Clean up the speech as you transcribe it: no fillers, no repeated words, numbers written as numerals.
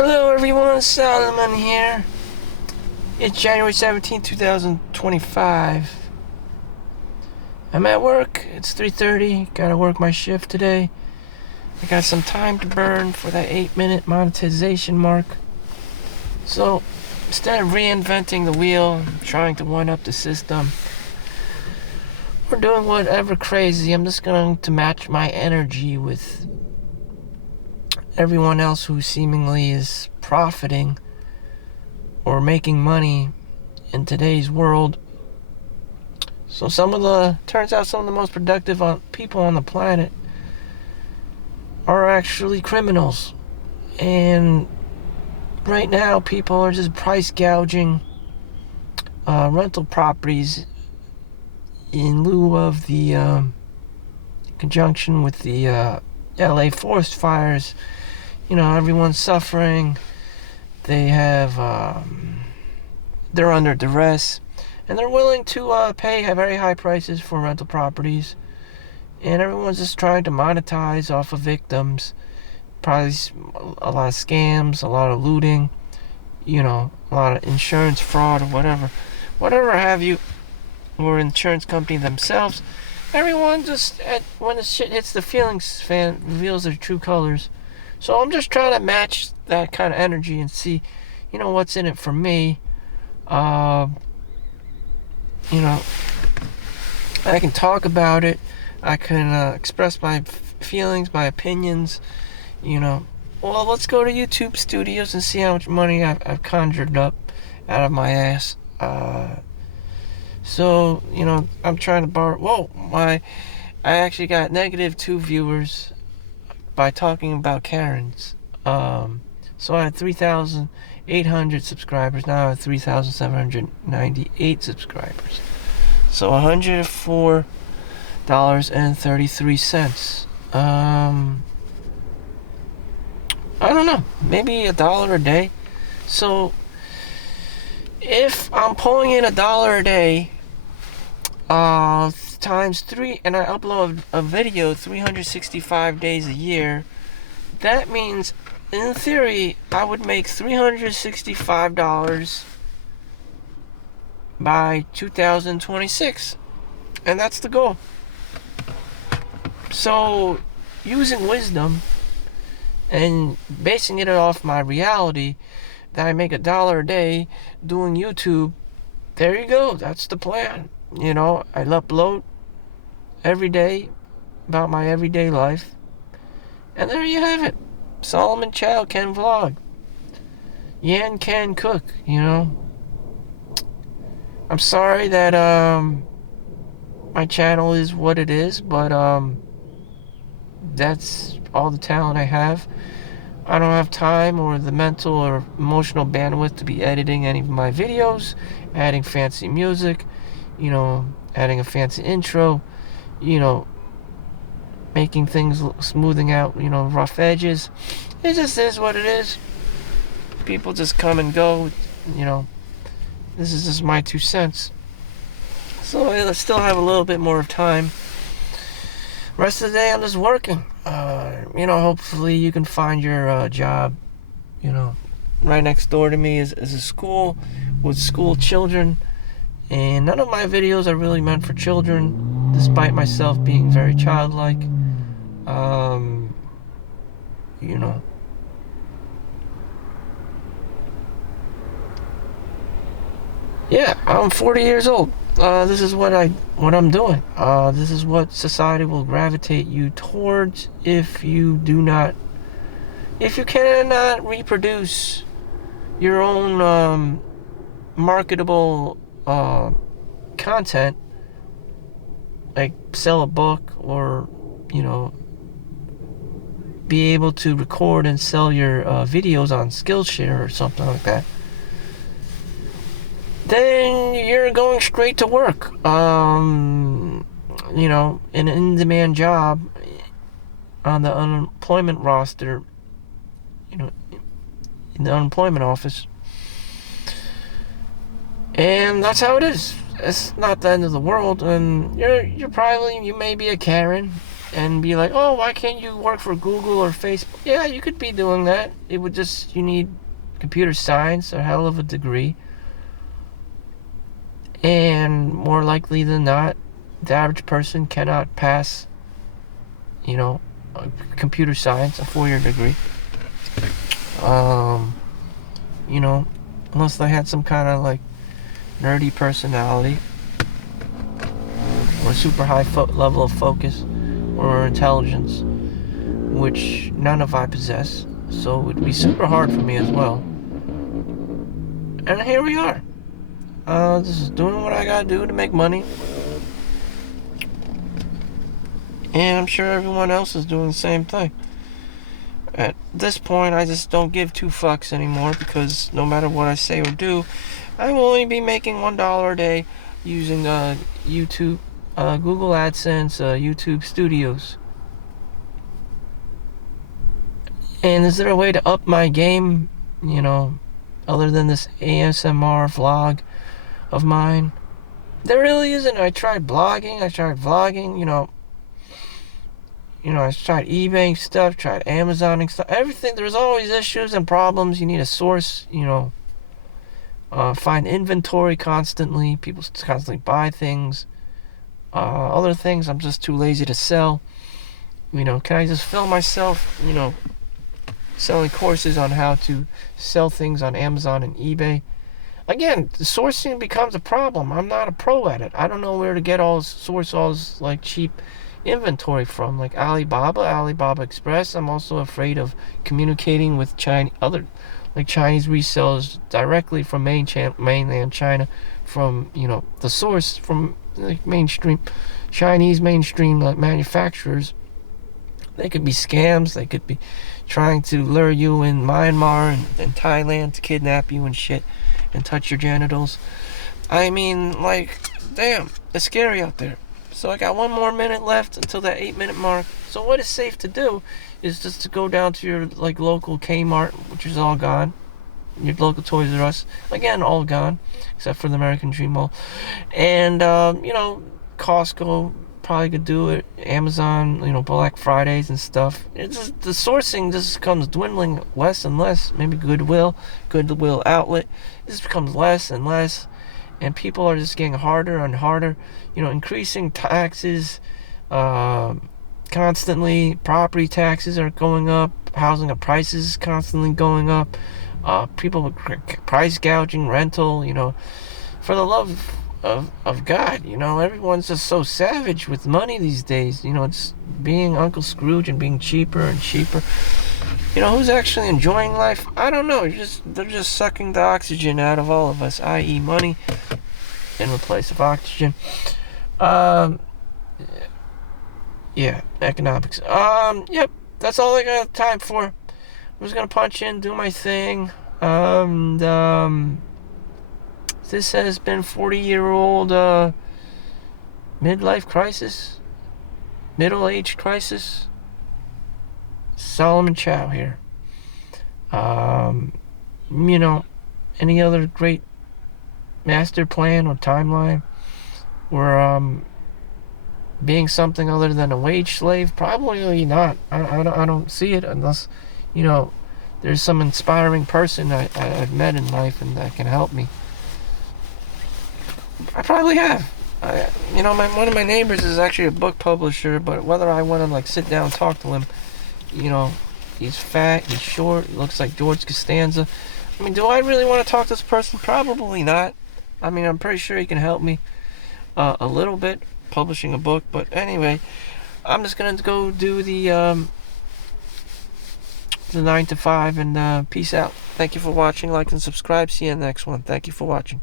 Hello everyone, Solomon here. It's January 17th, 2025. I'm at work. It's 3:30. Gotta work my shift today. I got some time to burn for that 8-minute monetization mark. So, instead of reinventing the wheel, trying to one-up the system, or doing whatever crazy, I'm just going to match my energy with everyone else who seemingly is profiting or making money in today's world. So turns out some of the most productive people on the planet are actually criminals. And right now people are just price gouging rental properties in lieu of the conjunction with the LA forest fires. Everyone's suffering. They're under duress, and they're willing to pay very high prices for rental properties. And everyone's just trying to monetize off of victims. Probably a lot of scams, a lot of looting, a lot of insurance fraud or whatever have you, or insurance company themselves. Everyone just, when the shit hits the feelings fan, reveals their true colors. So I'm just trying to match that kind of energy and see, what's in it for me. I can talk about it. I can express my feelings, my opinions. Well, let's go to YouTube Studios and see how much money I've conjured up out of my ass. So, I'm trying to borrow. I actually got -2 viewers by talking about Karens. So I had 3,800 subscribers. Now I have 3,798 subscribers. So $104.33. I don't know, maybe $1 a day. So if I'm pulling in $1 a day, times 3, and I upload a video 365 days a year, that means, in theory, I would make $365 by 2026. And that's the goal. So, using wisdom and basing it off my reality, that I make $1 a day doing YouTube, there you go. That's the plan. I'll upload every day about my everyday life. And there you have it. Solomon Chau can vlog. Yan can cook, I'm sorry that my channel is what it is, but that's all the talent I have. I don't have time or the mental or emotional bandwidth to be editing any of my videos, adding fancy music, adding a fancy intro, making things, smoothing out, rough edges. It just is what it is. People just come and go, This is just my 2 cents. So I still have a little bit more time. Rest of the day I'm just working. Hopefully you can find your job. Right next door to me is a school with school children. And none of my videos are really meant for children, despite myself being very childlike. Yeah, I'm 40 years old. This is what I'm doing. This is what society will gravitate you towards if you cannot reproduce your own marketable content, like sell a book or be able to record and sell your videos on Skillshare or something like that, then you're going straight to work. An in-demand job on the unemployment roster, in the unemployment office. And that's how it is. It's not the end of the world. And you may be a Karen. and be like, oh, why can't you work for Google or Facebook? Yeah, you could be doing that. It would just, you need computer science, a hell of a degree. And more likely than not, the average person cannot pass, computer science, a 4-year degree. Unless they had some kind of like nerdy personality or super high level of focus or intelligence, which none of I possess. So it would be super hard for me as well. And here we are. Just doing what I gotta do to make money. And I'm sure everyone else is doing the same thing. At this point, I just don't give 2 fucks anymore, because no matter what I say or do, I will only be making $1 a day using YouTube, Google AdSense, YouTube Studios. And is there a way to up my game, other than this ASMR vlog of mine? There really isn't. I tried blogging, I tried vlogging, I tried eBay stuff, tried Amazoning stuff, everything. There's always issues and problems. You need a source, find inventory constantly. People constantly buy things. Other things I'm just too lazy to sell. Can I just film myself, selling courses on how to sell things on Amazon and eBay? Again, the sourcing becomes a problem. I'm not a pro at it. I don't know where to get source all this like cheap inventory from, like Alibaba Express. I'm also afraid of communicating with Chinese resellers directly from mainland China, from the source, from like Chinese mainstream manufacturers. They could be scams. They could be trying to lure you in Myanmar and Thailand to kidnap you and shit and touch your genitals. I mean, like, damn, it's scary out there. So I got 1 more minute left until that 8-minute mark. So what is safe to do is just to go down to your like local Kmart, which is all gone. Your local Toys R Us, again, all gone, except for the American Dream Mall. And Costco probably could do it. Amazon, Black Fridays and stuff. It's just, the sourcing just comes dwindling less and less. Maybe Goodwill outlet. It just becomes less and less. And people are just getting harder and harder, increasing taxes constantly. Property taxes are going up. Housing prices constantly going up. People price gouging, rental, for the love of God, everyone's just so savage with money these days. It's being Uncle Scrooge and being cheaper and cheaper. Who's actually enjoying life? I don't know. They're just sucking the oxygen out of all of us, i.e. money, in the place of oxygen. Yeah, economics. Yep, that's all I got time for. I'm just gonna punch in, do my thing. This has been 40-year-old midlife crisis, middle-age crisis. Solomon Chau here. Any other great master plan or timeline where being something other than a wage slave? Probably not. I don't see it unless there's some inspiring person I've met in life and that can help me. I probably have. One of my neighbors is actually a book publisher, but whether I want to sit down and talk to him, he's fat, he's short, he looks like George Costanza. I mean, do I really want to talk to this person? Probably not. I mean, I'm pretty sure he can help me a little bit publishing a book, but anyway, I'm just gonna go do the 9 to 5 and peace out. Thank you for watching. Like and subscribe. See you in the next one. Thank you for watching.